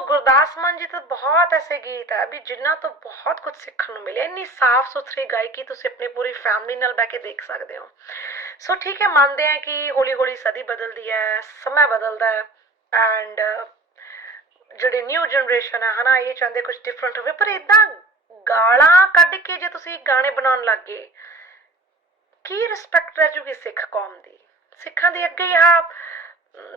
ਗੁਰਦਾਸ ਮਾਨ ਜੀ ਤਾਂ ਬਹੁਤ ਐਸੇ ਗੀਤ ਹੈ ਵੀ ਜਿਨ੍ਹਾਂ ਤੋਂ ਬਹੁਤ ਕੁਝ ਸਿੱਖਣ ਨੂੰ ਮਿਲਿਆ। ਇੰਨੀ ਸਾਫ਼ ਸੁਥਰੀ ਗਾਇਕੀ ਤੁਸੀਂ ਆਪਣੀ ਪੂਰੀ ਫੈਮਿਲੀ ਨਾਲ ਬਹਿ ਕੇ ਦੇਖ ਸਕਦੇ ਹੋ। ਸੋ ਠੀਕ ਹੈ, ਮੰਨਦੇ ਹਾਂ ਕਿ ਹੌਲੀ ਹੌਲੀ ਸਦੀ ਬਦਲਦੀ ਹੈ, ਸਮਾਂ ਬਦਲਦਾ ਹੈ ਐਂਡ ਜਿਹੜੀ ਨਿਊ ਜਨਰੇਸ਼ਨ ਹੈ ਹਨਾ, ਇਹ ਚਾਹੁੰਦੇ ਕੁਝ ਡਿਫਰੈਂਟ ਹੋਵੇ। ਪਰ ਇਦਾਂ ਗਾਲਾਂ ਕੱਢ ਕੇ ਜੇ ਤੁਸੀਂ ਗਾਣੇ ਬਣਾਉਣ ਲੱਗ ਗਏ, ਕੀ ਰਿਸਪੈਕਟ ਰਹਿ ਜੂਗੀ ਸਿੱਖ ਕੌਮ ਦੀ? ਸਿੱਖਾਂ ਦੀ ਅੱਗੇ ਆ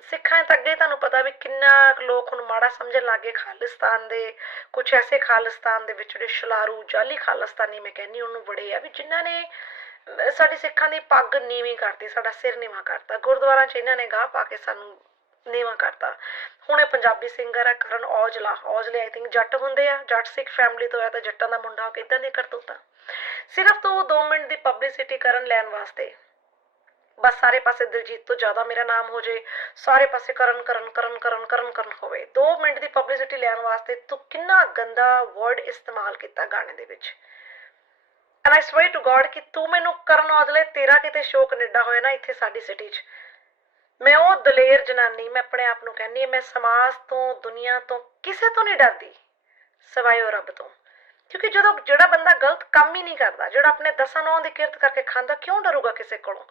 ਸਿੱਖਾਂ ਤਾਂ ਅੱਗੇ ਤੁਹਾਨੂੰ ਪਤਾ ਵੀ ਕਿੰਨਾ ਲੋਕ ਹੁਣ ਮਾੜਾ ਸਮਝਣ ਲੱਗੇ ਖਾਲਿਸਤਾਨ ਦੇ ਕੁਝ ਐਸੇ ਖਾਲਿਸਤਾਨ ਦੇ ਵਿੱਚ ਜਿਹੜੇ ਸ਼ਲਾਰੂ ਜਾਲੀ ਖਾਲਿਸਤਾਨੀ ਮੈਂ ਕਹਿੰਨੀ ਉਹਨੂੰ ਬੜੇ ਆ ਵੀ ਜਿਨ੍ਹਾਂ ਨੇ ਅਹ, ਸਿੱਖਾਂ ਦੀ ਪੱਗ ਨੀਵੀਂ ਕਰਤੀ ਸਾਡਾ ਸਿਰ ਨੀਵਾਂ ਕਰਤਾ ਗੁਰਦੁਆਰਾ 'ਚ ਇਹਨਾਂ ਨੇ ਗਾਹ ਪਾ ਕੇ ਸਾਨੂੰ ਨੀਵਾਂ ਕਰਤਾ। ਹੁਣ ਇਹ ਪੰਜਾਬੀ ਸਿੰਗਰ ਹੈ ਕਰਨ ਔਜਲਾ ਔਜਲੇ ਆਈ ਥਿੰਕ ਜੱਟ ਹੁੰਦੇ ਆ ਜੱਟ ਸਿੱਖ ਫੈਮਿਲੀ ਤੋਂ ਆ ਤਾਂ ਜੱਟਾਂ ਦਾ ਮੁੰਡਾ ਹੋ ਕੇ ਇਦਾਂ ਦੀ ਕਰਤੂਤਾਂ। ਸਿਰਫ ਤੋਂ 2 ਮਿੰਟ ਦੀ ਪਬਲਿਸਿਟੀ ਕਰਨ ਲੈਣ ਵਾਸਤੇ ਬਸ ਸਾਰੇ ਪਾਸੇ ਦਿਲਜੀਤ ਤੋਂ ਜ਼ਿਆਦਾ ਮੇਰਾ ਨਾਮ ਹੋ ਜੇ, ਸਾਰੇ ਪਾਸੇ ਕਰਨ ਕਰਨ ਕਰਨ ਕਰਨ ਕਰਨ ਕਰਨ ਹੋਵੇ। 2 ਮਿੰਟ ਦੀ ਪਬਲਿਸਿਟੀ ਲੈਣ ਵਾਸਤੇ ਤੂੰ ਕਿੰਨਾ ਗੰਦਾ ਵਰਡ ਇਸਤੇਮਾਲ ਕੀਤਾ ਗਾਣੇ ਦੇ ਵਿੱਚ। And I swear to God ਕਿ ਤੂੰ ਮੈਨੂੰ ਕਰਨ ਔਜਲੇ ਤੇਰਾ ਕਿਤੇ ਸ਼ੋਕ ਨਿੱਡਾ ਹੋਇਆ ਨਾ ਇੱਥੇ ਸਾਡੀ ਸਿਟੀ 'ਚ। ਮੈਂ ਉਹ ਦਲੇਰ ਜਨਾਨੀ, ਮੈਂ ਆਪਣੇ ਆਪ ਨੂੰ ਕਹਿੰਨੀ ਮੈਂ ਸਮਾਜ ਤੋਂ, ਦੁਨੀਆ ਤੋਂ ਕਿਸੇ ਤੋਂ ਨਹੀਂ ਡਰਦੀ, ਸਿਵਾਏ ਉਹ ਰੱਬ ਤੋਂ। ਕਿਉਂਕਿ ਜਦੋਂ ਜਿਹੜਾ ਬੰਦਾ ਗਲਤ ਕੰਮ ਹੀ ਨਹੀਂ ਕਰਦਾ, ਜਿਹੜਾ ਆਪਣੇ ਦਸਾਂ ਨੌਂ ਦੀ ਕਿਰਤ ਕਰਕੇ ਖਾਂਦਾ, ਕਿਉਂ ਡਰੂਗਾ ਕਿਸੇ ਕੋਲੋਂ?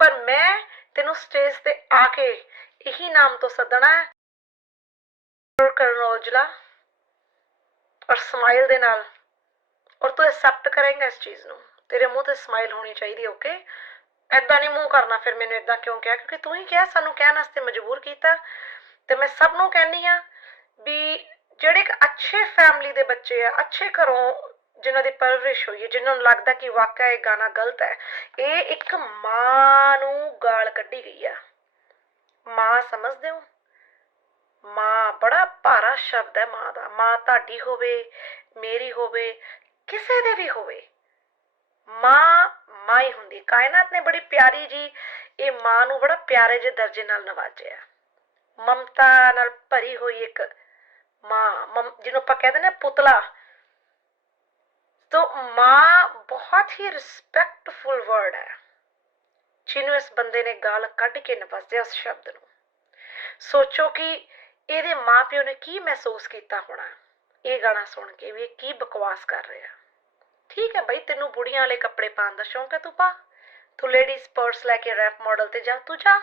ਪਰ ਮੈਂ ਤੈਨੂੰ ਸਟੇਜ ਤੇ ਆ ਕੇ ਇਹੀ ਨਾਮ ਤੋਂ ਸੱਦਣਾ ਹੈ। ਕਰਨ ਔਜਲਾ ਔਰ ਸਮਾਈਲ ਦੇ ਨਾਲ। ਔਰ ਤੂੰ ਐਕਸੈਪਟ ਕਰੇਂਗਾ ਇਸ ਚੀਜ਼ ਨੂੰ। ਤੇਰੇ ਮੂੰਹ ਤੇ ਸਮਾਈਲ ਹੋਣੀ ਚਾਹੀਦੀ ਓਕੇ ਐਦਾਂ ਨਹੀਂ ਮੂੰਹ ਕਰਨਾ ਫਿਰ ਮੈਨੂੰ ਐਦਾਂ ਕਿਉਂ ਕਿਹਾ? ਕਿਉਂਕਿ ਤੂੰ ਹੀ ਕਿਹਾ, ਸਾਨੂੰ ਕਹਿਣ ਵਾਸਤੇ ਮਜਬੂਰ ਕੀਤਾ। ਤੇ ਮੈਂ ਸਭ ਨੂੰ ਕਹਿੰਨੀ ਆ ਵੀ ਜਿਹੜੇ ਇੱਕ ਅੱਛੇ ਫੈਮਿਲੀ ਦੇ ਬੱਚੇ ਆ, ਅੱਛੇ ਘਰੋਂ ਜਿਨ੍ਹਾਂ ਦੀ ਪਰਵਰਿਸ਼ ਹੋਈ ਹੈ, ਜਿਨ੍ਹਾਂ ਨੂੰ ਲੱਗਦਾ ਕਿ ਵਾਕਿਆ ਇਹ ਗਾਣਾ ਗਲਤ ਹੈ, ਇਹ ਇੱਕ ਮਾਂ ਨੂੰ ਗਾਲ ਕੱਢੀ ਗਈ ਆ। ਮਾਂ ਸਮਝਦੇ ਹੋ? ਮਾਂ ਬੜਾ ਭਾਰਾ ਸ਼ਬਦ ਹੈ ਮਾਂ ਦਾ। ਮਾਂ ਤੁਹਾਡੀ ਹੋਵੇ, ਮੇਰੀ ਹੋਵੇ, ਕਿਸੇ ਦੇ ਵੀ ਹੋਵੇ, ਮਾਂ ਮਾਂ ਹੀ ਹੁੰਦੀ ਕਾਇਨਾਤ ਨੇ ਬੜੀ ਪਿਆਰੀ ਜੀ, ਇਹ ਮਾਂ ਨੂੰ ਬੜਾ ਪਿਆਰੇ ਜਿਹੇ ਦਰਜੇ ਨਾਲ ਨਵਾਜਿਆ। ਮਮਤਾ ਨਾਲ ਭਰੀ ਹੋਈ ਇੱਕ ਮਾਂ, ਮਮ ਜਿਹਨੂੰ ਆਪਾਂ ਕਹਿੰਦੇ ਨੇ ਪੁਤਲਾ। ਤੋ ਮਾਂ ਬਹੁਤ ਹੀ ਰਿਸਪੈਕਟਫੁਲ ਵਰਡ ਹੈ ਜਿਹਨੂੰ ਇਸ ਬੰਦੇ ਨੇ ਗਾਲ ਕੱਢ ਕੇ ਨਵਾਜਿਆ ਉਸ ਸ਼ਬਦ ਨੂੰ ਸੋਚੋ ਕਿ ਇਹਦੇ ਮਾਪਿਓ ਨੇ ਕੀ ਮਹਿਸੂਸ ਕੀਤਾ ਹੋਣਾ ਇਹ ਗਾਣਾ ਸੁਣ ਕੇ ਵੀ ਕੀ ਬਕਵਾਸ ਕਰ ਰਿਹਾ ਠੀਕ ਹੈ ਬਈ ਤੈਨੂੰ ਬੁੜੀਆਂ ਵਾਲੇ ਕੱਪੜੇ ਪਾਉਣ ਦਾ ਸ਼ੌਂਕ ਹੈ ਤੂੰ ਪਾ ਤੂੰ ਲੇਡੀਜ਼ ਪਰਸ ਲੈ ਕੇ ਰੈਪ ਮਾਡਲ ਤੇ ਜਾ ਤੂੰ ਜਾ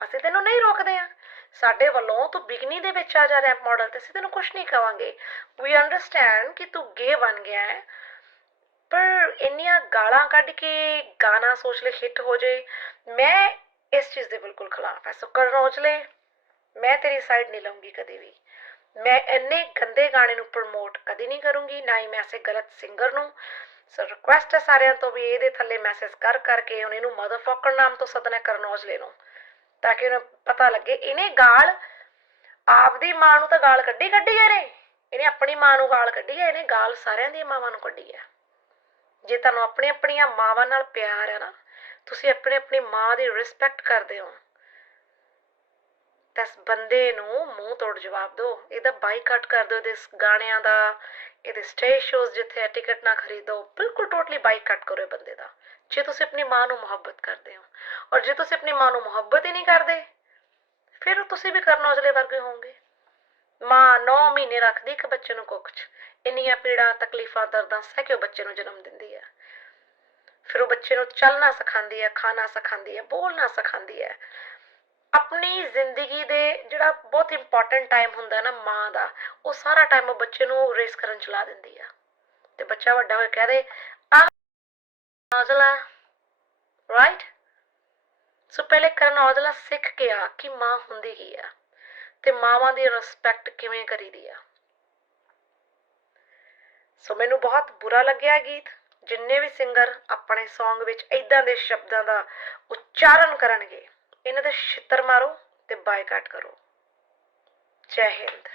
ਅਸੀਂ ਤੈਨੂੰ ਨਹੀਂ ਰੋਕਦੇ ਆ ਸਾਡੇ ਵੱਲੋਂ ਤੂੰ ਬਿਗਨੀ ਦੇ ਵਿੱਚ ਆ ਜਾ ਰੈਪ ਮਾਡਲ ਤੇ ਅਸੀਂ ਤੈਨੂੰ ਕੁਝ ਨਹੀਂ ਕਵਾਂਗੇ ਵੀ ਅੰਡਰਸਟੈਂਡ ਕਿ ਤੂੰ ਗੇ ਬਣ ਗਿਆ ਹੈ ਗਾਲਾਂ ਕੱਢ ਕੇ ਗਾਣਾ ਸੋਚ ਲੈ ਹਿੱਟ ਹੋ ਜੇ, ਮੈਂ ਇਸ ਚੀਜ਼ ਦੇ ਬਿਲਕੁਲ ਖਿਲਾਫ ਹੈ। ਸੋ ਕਰਨ ਔਜਲੇ ਮੈਂ ਤੇਰੀ ਸਾਈਡ ਨਹੀਂ ਲਵਾਂਗੀ ਕਦੇ ਵੀ। ਮੈਂ ਇੰਨੇ ਗੰਦੇ ਗਾਣੇ ਨੂੰ ਪ੍ਰਮੋਟ ਕਦੀ ਨਹੀਂ ਕਰੂੰਗੀ, ਨਾ ਹੀ ਮੈਂ ਐਸੇ ਗਲਤ ਸਿੰਗਰ ਨੂੰ। ਸੋ ਰਿਕੁਐਸਟ ਹੈ ਸਾਰਿਆਂ ਤੋਂ ਵੀ ਇਹਦੇ ਥੱਲੇ ਮੈਸੇਜ ਕਰ ਕਰਕੇ ਉਹਨੇ ਨੂੰ ਮਦਰਫੱਕਰ ਨਾਮ ਤੋਂ ਸਦਨਾ ਕਰਨ ਔਜਲੇ ਨੂੰ, ਤਾਂ ਕਿ ਉਹਨੂੰ ਪਤਾ ਲੱਗੇ, ਇਹਨੇ ਗਾਲ ਆਪਦੀ ਮਾਂ ਨੂੰ ਤਾਂ ਗਾਲ ਕੱਢੀ ਕੱਢੀ ਹੈ ਨੇ ਇਹਨੇ ਆਪਣੀ ਮਾਂ ਨੂੰ ਗਾਲ ਕੱਢੀ ਹੈ ਇਹਨੇ ਗਾਲ ਸਾਰਿਆਂ ਦੀਆਂ ਮਾਵਾਂ ਨੂੰ ਕੱਢੀ ਹੈ ਜੇ ਤੁਹਾਨੂੰ ਆਪਣੀ ਆਪਣੀਆਂ ਮਾਵਾਂ ਨਾਲ ਪਿਆਰ ਹੈ ਨਾ, ਤੁਸੀਂ ਆਪਣੇ ਆਪਣੀ ਮਾਂ ਦੀ ਰਿਸਪੈਕਟ ਕਰਦੇ ਹੋ। ਤਾਂ ਇਸ ਬੰਦੇ ਨੂੰ ਮੂੰਹ ਤੋੜ ਜਵਾਬ ਦਿਓ। ਇਹਦਾ ਬਾਈਕਾਟ ਕਰ ਦਿਓ, ਇਹਦੇ ਗਾਣਿਆਂ ਦਾ, ਇਹਦੇ ਸਟੇਜ ਸ਼ੋਜ਼ ਜਿੱਥੇ ਟਿਕਟ ਨਾ ਖਰੀਦੋ, ਬਿਲਕੁਲ ਟੋਟਲੀ ਬਾਈਕਾਟ ਕਰੋ ਇਹ ਬੰਦੇ ਦਾ। ਜੇ ਤੁਸੀਂ ਆਪਣੀ ਮਾਂ ਨੂੰ ਮੁਹੱਬਤ ਕਰਦੇ ਹੋ, ਔਰ ਜੇ ਤੁਸੀਂ ਆਪਣੀ ਮਾਂ ਨੂੰ ਮੁਹੱਬਤ ਹੀ ਨਹੀਂ ਕਰਦੇ, ਫਿਰ ਤੁਸੀਂ ਵੀ ਕਰਨ ਔਜਲੇ ਵਰਗੇ ਹੋਵੋਗੇ। ਮਾਂ 9 ਮਹੀਨੇ ਰੱਖਦੀ ਇੱਕ ਬੱਚੇ ਨੂੰ ਕੁੱਖ 'ਚ। ਇੰਨੀਆਂ ਪੀੜਾਂ, ਤਕਲੀਫਾਂ, ਦਰਦਾਂ ਸਹਿ ਕੇ ਉਹ ਬੱਚੇ ਨੂੰ ਜਨਮ ਦਿੰਦੀ ਹੈ ਫਿਰ ਉਹ ਬੱਚੇ ਨੂੰ ਚੱਲਣਾ ਸਿਖਾਉਂਦੀ ਹੈ ਖਾਣਾ ਸਿਖਾਉਂਦੀ ਹੈ ਬੋਲਣਾ ਸਿਖਾਉਂਦੀ ਹੈ ਆਪਣੀ ਜ਼ਿੰਦਗੀ ਦੇ ਜਿਹੜਾ ਬਹੁਤ ਇੰਪੋਰਟੈਂਟ ਟਾਈਮ ਹੁੰਦਾ ਨਾ ਮਾਂ ਦਾ, ਉਹ ਸਾਰਾ ਟਾਈਮ ਉਹ ਬੱਚੇ ਨੂੰ ਰੇਸ ਕਰਨ ਚਲਾ ਦਿੰਦੀ ਆ। ਤੇ ਬੱਚਾ ਵੱਡਾ ਹੋਇਆ ਕਹਦੇ ਆ ਔਜਲਾ ਰਾਈਟ ਸੋ ਪਹਿਲੇ ਕਰਨ ਔਜਲਾ ਸਿੱਖ ਕੇ ਆ ਕਿ ਮਾਂ ਹੁੰਦੀ ਕੀ ਆ? ਤੇ ਮਾਵਾਂ ਦੀ ਰਿਸਪੈਕਟ ਕਿਵੇਂ ਕਰੀਦੀ ਆ? ਸੋ ਮੈਨੂੰ ਬਹੁਤ ਬੁਰਾ ਲੱਗਿਆ ਗੀਤ। ਜਿੰਨੇ ਵੀ ਸਿੰਗਰ ਆਪਣੇ Song ਵਿੱਚ ਇਦਾਂ ਦੇ ਸ਼ਬਦਾਂ ਦਾ ਉਚਾਰਨ ਕਰਨਗੇ, ਇਹਨਾਂ ਦੇ ਛਿੱਤਰ ਮਾਰੋ ਤੇ ਬਾਈਕਾਟ ਕਰੋ। ਜੈ ਹਿੰਦ।